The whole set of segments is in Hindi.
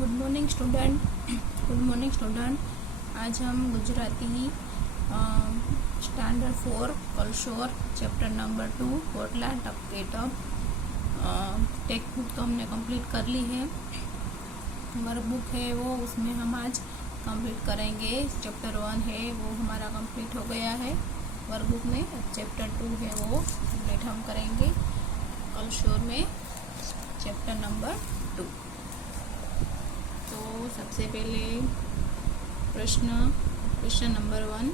Good morning student. आज हम गुजराती स्टैंडर्ड 4 कलशोर चैप्टर नंबर 2 कोटला टपके टप टेक्स्ट बुक तो हमने कंप्लीट कर ली है। वर्क बुक है वो उसमें हम आज कंप्लीट करेंगे। चैप्टर 1 है वो हमारा कंप्लीट हो गया है वर्क बुक में। चैप्टर 2 है वो कंप्लीट हम करेंगे कलशोर में चैप्टर नंबर 2। तो सबसे पहले प्रश्न नंबर 1,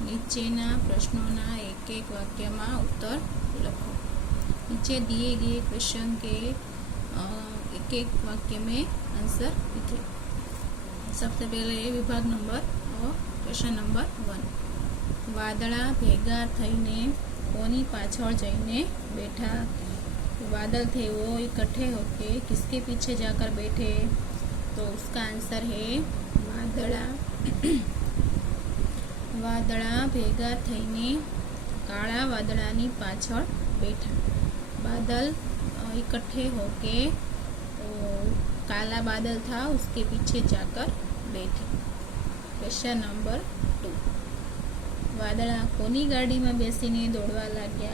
नीचेना प्रश्नोना एक एक वाक्य में उत्तर लखो। नीचे दिए गए क्वेश्चन के एक एक वाक्य में आंसर लिखिए। सबसे पहले विभाग नंबर और क्वेश्चन नंबर 1, वादळा भेगा थईने कोनी पाछळ जईने बैठा। बादल थे वो इकट्ठे होके किसके पीछे जाकर बैठे? तो उसका आंसर है वादळा भेगा थईने काळा वादळानी पाछळ बैठा। बादल इकट्ठे होके काला बादल था उसके पीछे जाकर बैठे। क्वेश्चन नंबर 2, वादळा कोनी गाड़ी में बेसीने दौड़वा लाग्या।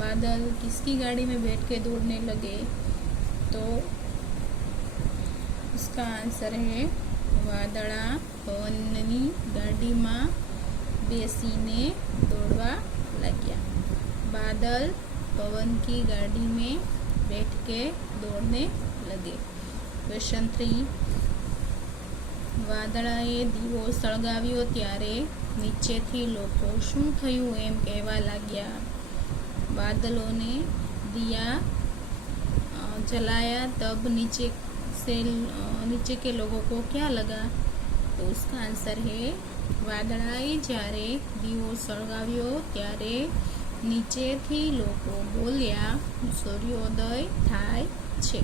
बादल किसकी गाड़ी में बैठ के दौड़ने लगे? तो उसका आंसर है वादळा पवननी गाड़ी में बेसीने दौड़वा लग्या। बादल पवन की गाड़ी में बैठ के दौड़ने लगे। क्वेश्चन 3, वादळाए दीवो सळगाव्यो त्यारे नीचेथी लोको शुं थयुं एम कहेवा लाग्या। बादलों ने दिया जलाया तब नीचे के लोगों को क्या लगा? तो उसका आंसर है वादळाए ज्यारे दीवो सळगाव्यो त्यारे नीचेथी लोको बोल्या सूर्योदय थाय छे।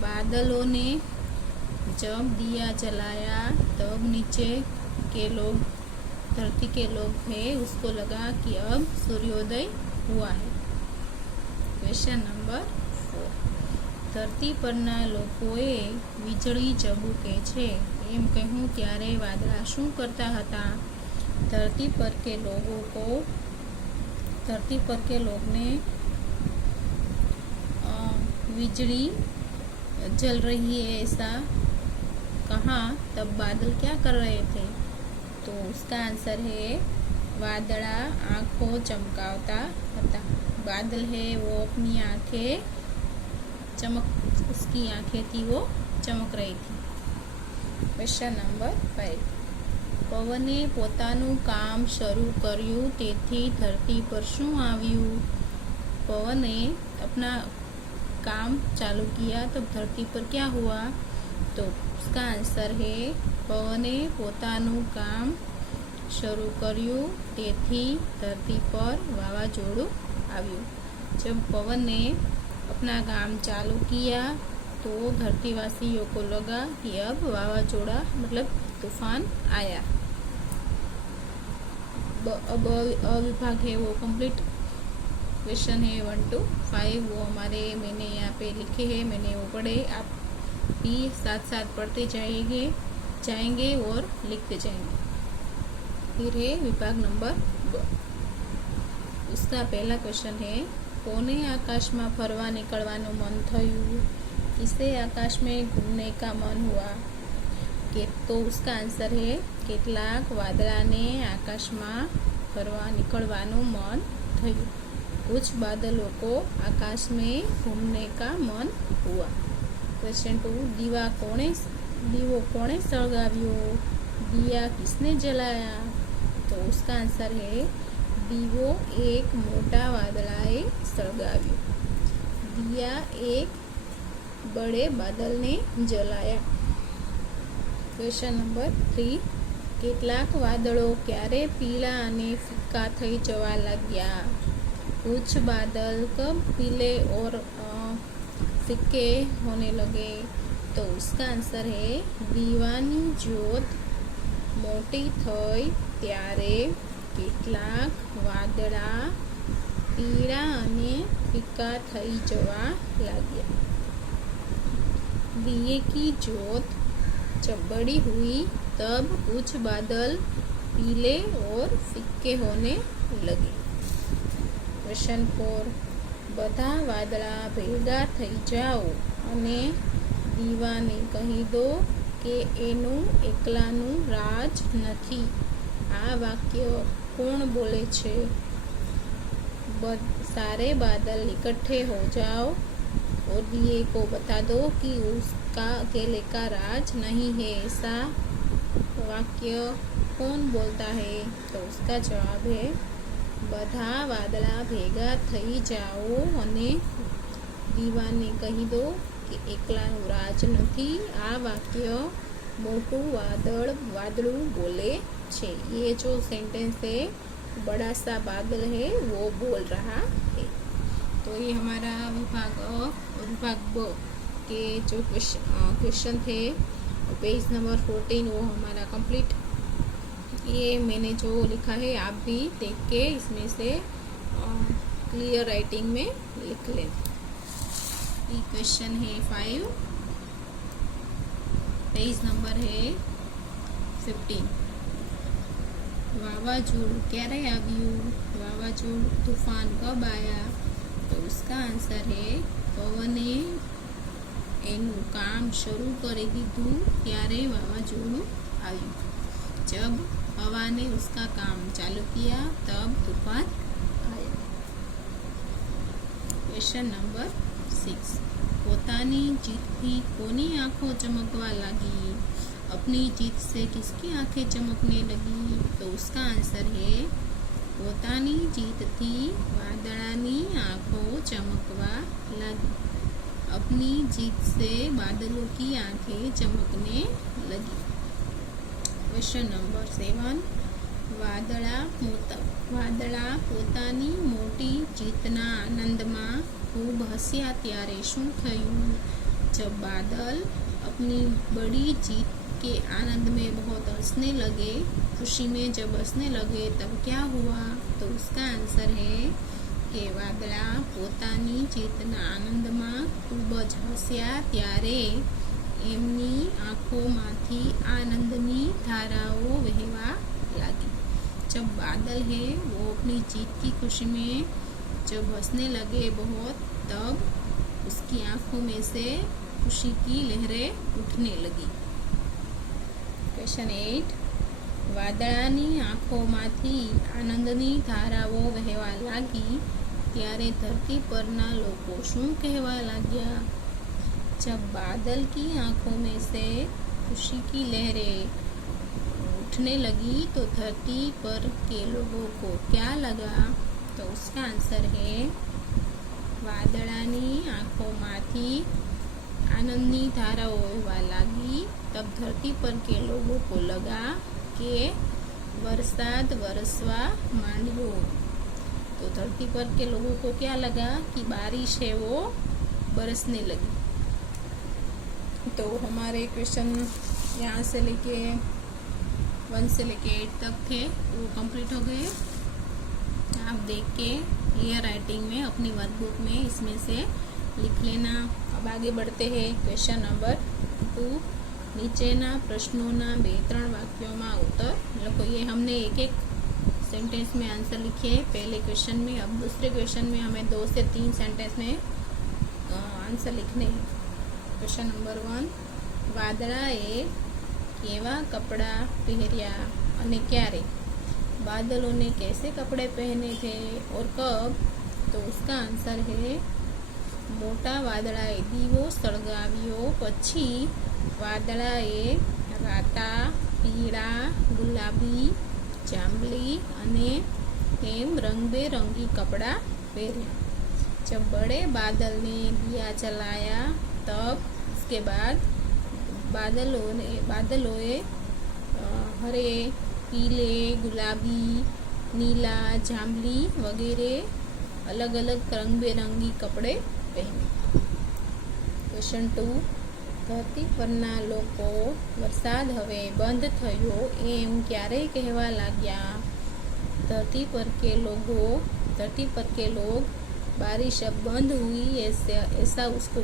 बादलों ने जब दिया जलाया तब नीचे के लोग धरती के लोग थे उसको लगा कि अब सूर्योदय हुआ है। क्वेश्चन नंबर 4, धरती परना लोकोए वीजળી चबूके छे एम कहूं त्यारे वादळा शुं करता हता? धरती पर के लोग ने वीजળી जल रही है ऐसा कहा तब बादल क्या कर रहे थे? तो उसका आंसर है वादळा आंखों चमकावता हता। बादल है वो अपनी आंखें उसकी आंखें थी वो चमक रही थी। क्वेश्चन नंबर 5, पवने पोतानु काम शुरू कर्यु तेथी धरती पर शुं आव्यु? पवने अपना काम चालू किया तब धरती पर क्या हुआ? तो उसका आंसर है पवने पोतानु काम शुरू कर्यु तेथी धरती पर वावाजोड़ू आव्यु। जब पवन ने अपना काम चालू किया तो धरतीवासियों को लगा कि अब वावाजोड़ा मतलब तूफान आया। अब अविभाग है वो कंप्लीट। क्वेश्चन है 1 to 5 वो मैंने यहाँ पे लिखे हैं, मैंने वो पढ़े। आप भी साथ साथ पढ़ते जाएंगे और लिखते जाएंगे। फिर है विभाग नंबर 2, उसका पहला क्वेश्चन है कोने आकाश में फरवा निकलवानुं मन थयुं? किसे आकाश में घूमने का मन हुआ? तो उसका आंसर है केटलाक वादळा ने आकाश में फरवा निकलवानुं मन थयुं। कुछ बादलों को आकाश में घूमने का मन हुआ। क्वेश्चन 2, दीवो कोणे सळगाव्यो? दिया किसने जलाया? तो उसका आंसर है दीवो एक मोटा वादळाए सळगाव्यो। दिया एक बड़े बादल ने जलाया। क्वेश्चन नंबर 3, કેટલાક વાદળો ક્યારે પીળા અને ફિક્કા થઈ જવા लाग्या? कुछ बादल कब पीले और फिक्के होने लगे? तो उसका आंसर है दीवानी जोत मोटी थई त्यारे કેટલાક વાદળા પીળા અને ફિક્કા થઈ જવા लाग्या। दिए की जोत जब बड़ी हुई तब कुछ बादल पीले और फीके होने लगे। क्वेश्चन 4 બધા વાદળા ભેગા થઈ જાઓ અને દીવાને કહી દો કે એનું એકલાનું રાજ નથી। આ વાક્ય કોણ બોલે છે? सारे बादल इकट्ठे हो जाओ और दिए को बता दो कि उसका अकेले का राज नहीं है। ऐसा वाक्य कौन बोलता है? तो उसका जवाब है બધા વાદળા ભેગા થઈ જાઓ અને દીવાને કહી દો કે એકલાનું રાજ નથી। આ વાક્ય મોટું વાદળું बोले छे। ये जो सेंटेंस है बड़ा सा बादल है वो बोल रहा है। तो ये हमारा विभाग अ और विभाग ब के जो क्वेश्चन थे पेज नंबर 14 वो हमारा कंप्लीट। ये मैंने जो लिखा है आप भी देख के इसमें से क्लियर राइटिंग में लिख लें। ये क्वेश्चन है 5, पेज नंबर है 15। વાવાઝોડું ક્યારે આવ્યું? વાવાઝોડું તूफान कब आया? तो उसका आंसर है પવને એનું કામ શરૂ કરી દીધું ત્યારે વાવાઝોડું આવ્યું। जब हवा ने उसका काम चालू किया तब तूफान आया। क्वेश्चन नंबर 6 પોતાની જીતથી કોની આંખો ચમકવા લાगी? अपनी जीत से किसकी आंखें चमकने लगी? तो उसका आंसर है પોતાની જીતથી વાદળાની આંખો ચમકવા लगी। अपनी जीत से बादलों की आंखें चमकने लगी। क्वेश्चन नंबर 7 વાદળા પોતાની મોટી જીતના આનંદમાં ખૂબ હસ્યા ત્યારે શું થયું? जब बादल अपनी बड़ी जीत के आनंद में बहुत हंसने लगे, खुशी में जब हंसने लगे तब क्या हुआ? तो उसका आंसर है कि वादळा પોતાની જીતના આનંદમાં ખૂબ જ હસ્યા ત્યારે એમની આંખોમાંથી આનંદની ધારાઓ વહેવા લાગી। जब बादल है वो अपनी जीत की खुशी में जब हंसने लगे बहुत तब उसकी आंखों में से खुशी की लहरें उठने लगी। क्वेश्चन 8 વાદળાની આંખોમાંથી આનંદની ધારાઓ વહેવા લાગી ત્યારે ધરતી પરના લોકો શું કહેવા लाग्या? जब बादल की आंखों में से खुशी की लहरें उठने लगी तो धरती पर के लोगों को क्या लगा? तो उसका आंसर है વાદળાની આંખોમાંથી आनंदनी धाराओं वहवा लगी तब धरती पर के लोगों को लगा कि बरसात बरसवा मांडियो। तो धरती पर के लोगों को क्या लगा कि बारिश है वो बरसने लगी। तो हमारे क्वेश्चन यहाँ से लेके 1 से लेके 8 तक थे वो कंप्लीट हो गए। आप देख के क्लियर राइटिंग में अपनी वर्कबुक में इसमें से लिख लेना। अब आगे बढ़ते हैं क्वेश्चन नंबर 2। नीचेना प्रश्नों 2-3 वाक्यों में उत्तर लखो। ये हमने एक एक सेंटेंस में आंसर लिखे पहले क्वेश्चन में। अब दूसरे क्वेश्चन में हमें 2 से 3 सेंटेंस में आंसर लिखने हैं। क्वेश्चन नंबर 1 વાદળાએ કેવા કપડાં પહેર્યા અને ક્યારે? बादलों ने कैसे कपड़े पहने थे और कब? तो उसका आंसर है મોટા વાદળાએ દીવો સળગાવ્યો પછી વાદળાએ રાતા પીળા ગુલાબી જાંબલી અને એમ રંગબેરંગી કપડાં પહેર્યા। जब बड़े बादल ने दिया जलाया तब उसके बाद बादलों हरे पीले गुलाबी नीला जांबली वगैरह अलग अलग रंग बेरंगी कपड़े पहने। क्वेश्चन 2 धरती परना लोको वरसाद हवे बंद थयो एम क्यारे कहवा लाग्या? धरती पर के लोग बारिश अब बंद हुई ऐसा उसको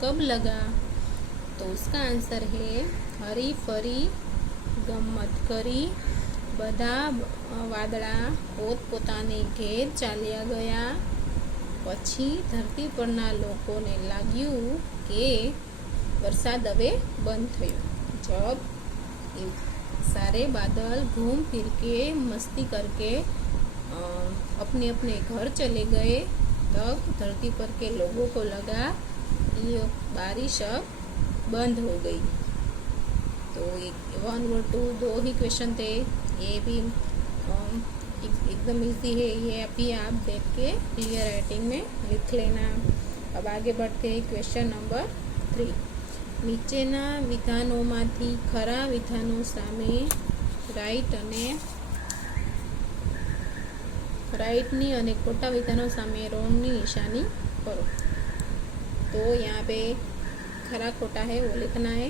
कब लगा? तो उसका आंसर है हरी फरी गम्मत करी बधा वादळा પોતપોતાને ઘેર ચાલ્યા ગયા પછી ધરતી પરના લોકોને લાગ્યું કે વરસાદ હવે બંધ થયો जब सारे बादल घूम फिर के मस्ती करके अपने अपने घर चले गए तब धरती पर के लोगों को लगा ये बारिश अब बंद हो गई। तो 1 और 2 दो ही क्वेश्चन थे, ये भी एकदम इजी है, ये अभी आप देख के क्लियर राइटिंग में लिख लेना। अब आगे बढ़ते हैं क्वेश्चन नंबर 3। નીચેના વિધાનોમાંથી ખરા વિધાનો સામે राइटनी અને ખોટા વિધાનો સામે રોંગની નિશાની કરો। तो यहाँ पे खरा खोटा है वो लिखना है।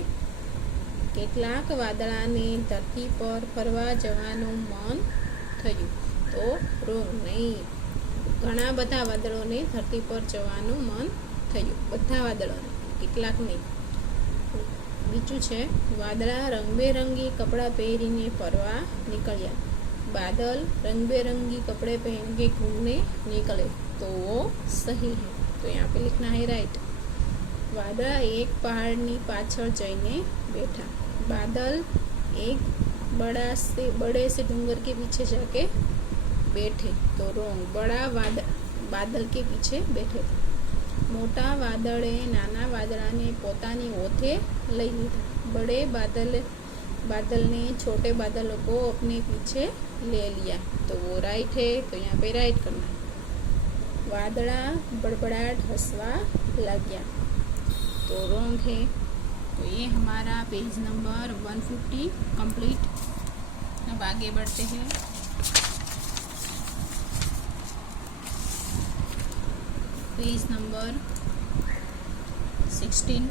કેટલાક વાદળાને ધરતી પર ફરવા જવાનું મન થયું, તો રોંગ નહીં। ઘણા બધા વાદળોને ધરતી પર જવાનું મન થયું, બધા વાદળોને, કેટલાક નહીં। બીજું છે વાદળા રંગબેરંગી કપડાં પહેરીને ફરવા નીકળ્યા, बादल रंग-बेरंगी कपड़े पहन के घूमने निकले, तो वो सही है। तो यहाँ पे लिखना है राइट। वादळ एक पहाड़नी पाछळ जईने बैठा, बादल एक बड़े से डूंगर के पीछे जाके बैठे, तो रोंग, बड़ा बादल के पीछे बैठे थे। मोटा वादळे नाना वादळाने पोतानी ओथे लई लीधा, बड़े बादल ने छोटे बादलों को अपने पीछे ले लिया, तो वो राइट है। तो यहाँ पे राइट करना है। वादळा बड़बड़ाहट हंसवा लग गया, तो रोंग है। तो ये हमारा पेज नंबर 150 कंप्लीट। अब आगे बढ़ते हैं। पेज नंबर 16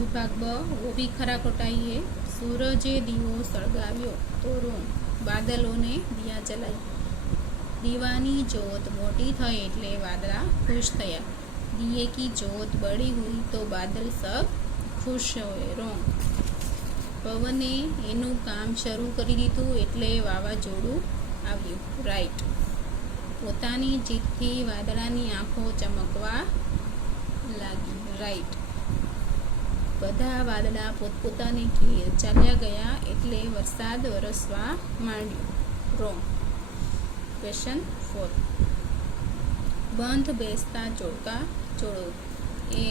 विभाग ब, वो भी खरा खोटा ही है। सूरजे दीवो सળગાવ્યો, तो रोंग, बादलोने दिया जलाई, दीवानी जोत मोटी थई एटले वादळा खुश थया, दिए की जोत बड़ी हुई तो बादल सब खुश हुए, रोंग। पवने एनु काम शरू करी दीधुं एटले वावाझोडुं आव्युं, राइट। पोतानी जीतथी वादळानी आंखो चमकवा लागी, राइट। બધા વાદળા પોતપોતાની ઘેર ચાલ્યા ગયા એટલે વરસાદ વરસવા માંડ્યો, રોંગ। क्वेश्चन 4। बंध बेसता जोड़का जोड़ो, ये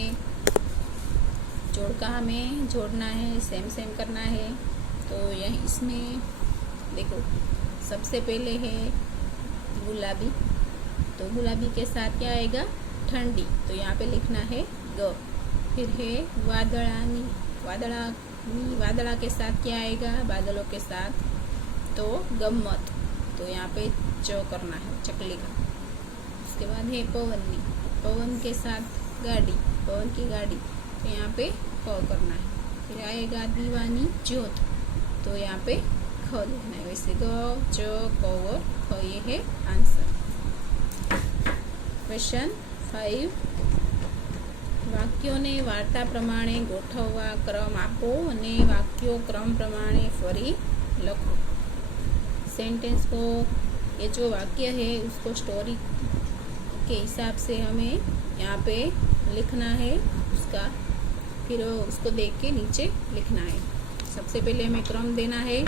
जोड़का हमें जोड़ना है, सेम करना है। तो यह इसमें देखो सबसे पहले है गुलाबी, तो गुलाबी के साथ क्या आएगा, ठंडी, तो यहाँ पे लिखना है ग। फिर है वादळा के साथ क्या आएगा, बादलों के साथ, तो गम्मत, तो यहाँ पे च करना है, चकली का। उसके बाद है पवन के साथ गाड़ी, पवन की गाड़ी, तो यहाँ पे क करना है। फिर आएगा दीवानी ज्योत, तो यहाँ पे ख लिखना है। वैसे ग च क और ख, ये है आंसर। क्वेश्चन 5। वाक्योने वार्ता प्रमाणे गोठववा क्रम आपो अने वाक्यों क्रम प्रमाणे फरी लखो। सेंटेंस को, ये जो वाक्य है उसको स्टोरी के हिसाब से हमें यहाँ पे लिखना है उसका, फिर उसको देख के नीचे लिखना है। सबसे पहले हमें क्रम देना है।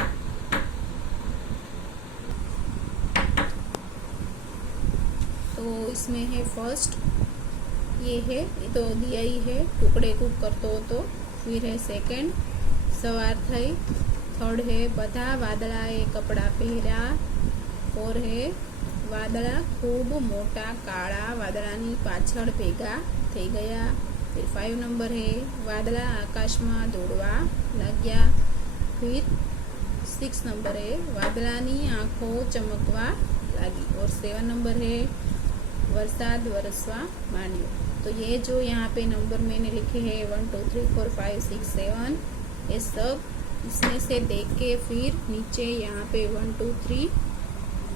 तो इसमें है फर्स्ट, ये है, ये तो दिया ही है, टुकड़े कूक करतो तो। फिर है सेकंड, सवार थई। थर्ड है बधा वादळाए कपड़ा पहरा। 4 है वादळा खूब मोटा काळा वादळानी पाछळ भेगा थई गया। फिर 5 नंबर है वादळा आकाश में दौड़वा लाग्या। फिर 6 नंबर है वादळानी आँखों चमकवा लागी। और 7 नंबर है वरसाद वरसवा मांड्यो। तो ये जो यहाँ पे नंबर मैंने लिखे हैं 1 2 3 4 5 6 7, ये सब इसमें से देख के फिर नीचे यहाँ पे 1 2 3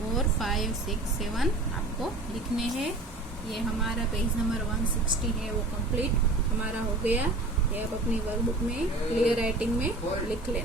और 5 6 7 आपको लिखने हैं। ये हमारा पेज नंबर 160 है वो कंप्लीट हमारा हो गया। ये आप अपनी वर्कबुक में क्लियर राइटिंग में लिख लें।